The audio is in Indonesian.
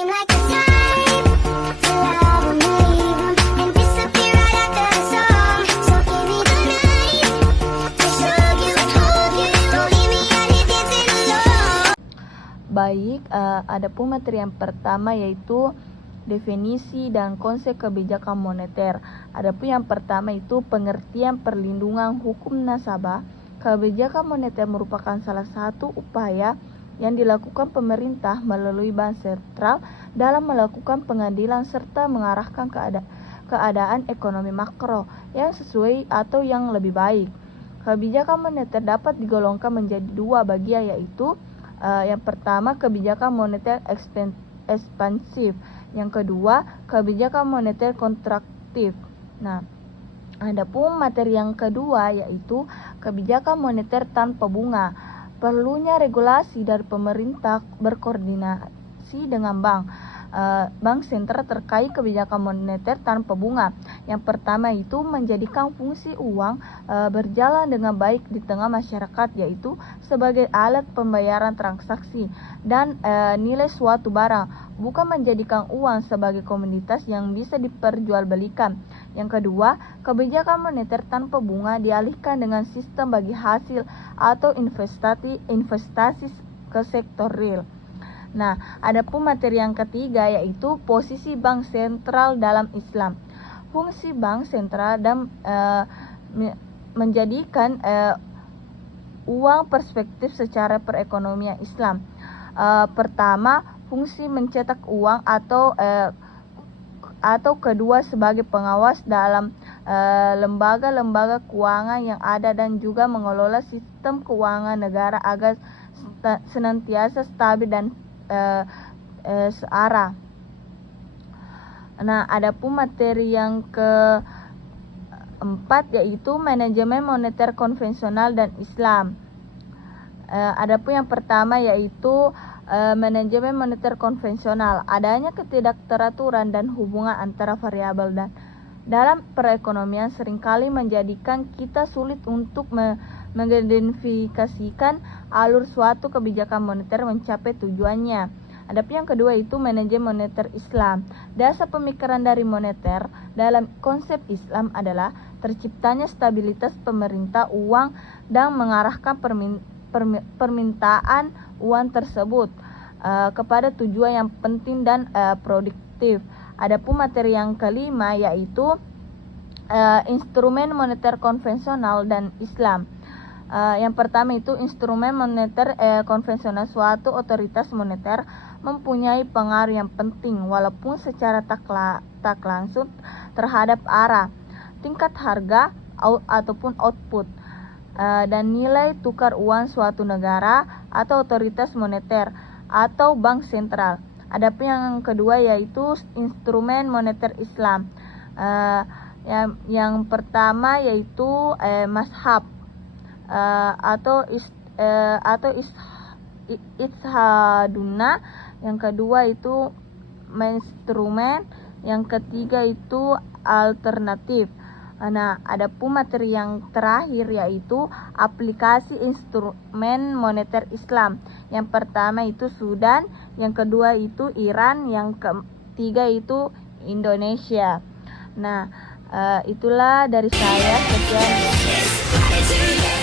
seem like the type to love 'em, leave 'em, and disappear right after the song. So give me the night to show you, hold you. Don't leave me out here dancing alone. Baik, adapun materi yang pertama yaitu definisi dan konsep kebijakan moneter. Adapun yang pertama itu pengertian perlindungan hukum nasabah. Kebijakan moneter merupakan salah satu upaya yang dilakukan pemerintah melalui Bank Sentral dalam melakukan pengadilan serta mengarahkan keadaan ekonomi makro yang sesuai atau yang lebih baik. Kebijakan moneter dapat digolongkan menjadi dua bagian, yaitu yang pertama kebijakan moneter ekspansif, yang kedua kebijakan moneter kontraktif. Nah, adapun materi yang kedua yaitu kebijakan moneter tanpa bunga. Perlunya regulasi dari pemerintah berkoordinasi dengan bank sentral terkait kebijakan moneter tanpa bunga. Yang pertama itu menjadikan fungsi uang berjalan dengan baik di tengah masyarakat, yaitu sebagai alat pembayaran transaksi dan nilai suatu barang, bukan menjadikan uang sebagai komoditas yang bisa diperjualbelikan. Yang kedua, kebijakan moneter tanpa bunga dialihkan dengan sistem bagi hasil atau investasi ke sektor real. Nah, adapun materi yang ketiga yaitu posisi bank sentral dalam Islam. Fungsi bank sentral dan menjadikan uang perspektif secara perekonomian Islam. Pertama, fungsi mencetak uang atau kedua sebagai pengawas dalam lembaga-lembaga keuangan yang ada dan juga mengelola sistem keuangan negara agar senantiasa stabil dan searah. Nah, adapun materi yang keempat yaitu manajemen moneter konvensional dan Islam. Adapun yang pertama yaitu manajemen moneter konvensional. Adanya ketidakteraturan dan hubungan antara variabel dan dalam perekonomian seringkali menjadikan kita sulit untuk mengidentifikasikan alur suatu kebijakan moneter mencapai tujuannya. Adapun yang kedua itu manajemen moneter Islam. Dasar pemikiran dari moneter dalam konsep Islam adalah terciptanya stabilitas pemerintah uang dan mengarahkan permintaan uang tersebut kepada tujuan yang penting dan produktif. Adapun materi yang kelima yaitu instrumen moneter konvensional dan Islam. Yang pertama itu instrumen moneter konvensional. Suatu otoritas moneter mempunyai pengaruh yang penting walaupun secara tak langsung terhadap arah, tingkat harga ataupun output dan nilai tukar uang suatu negara atau otoritas moneter atau bank sentral. Adapun yang kedua yaitu instrumen moneter Islam. Yang pertama yaitu mazhab atau ishaduna. Yang kedua itu instrumen. Yang ketiga itu alternatif. Nah, adapun materi yang terakhir yaitu aplikasi instrumen moneter Islam. Yang pertama itu Sudan, yang kedua itu Iran, yang ketiga itu Indonesia. Nah, itulah dari saya. Sekian.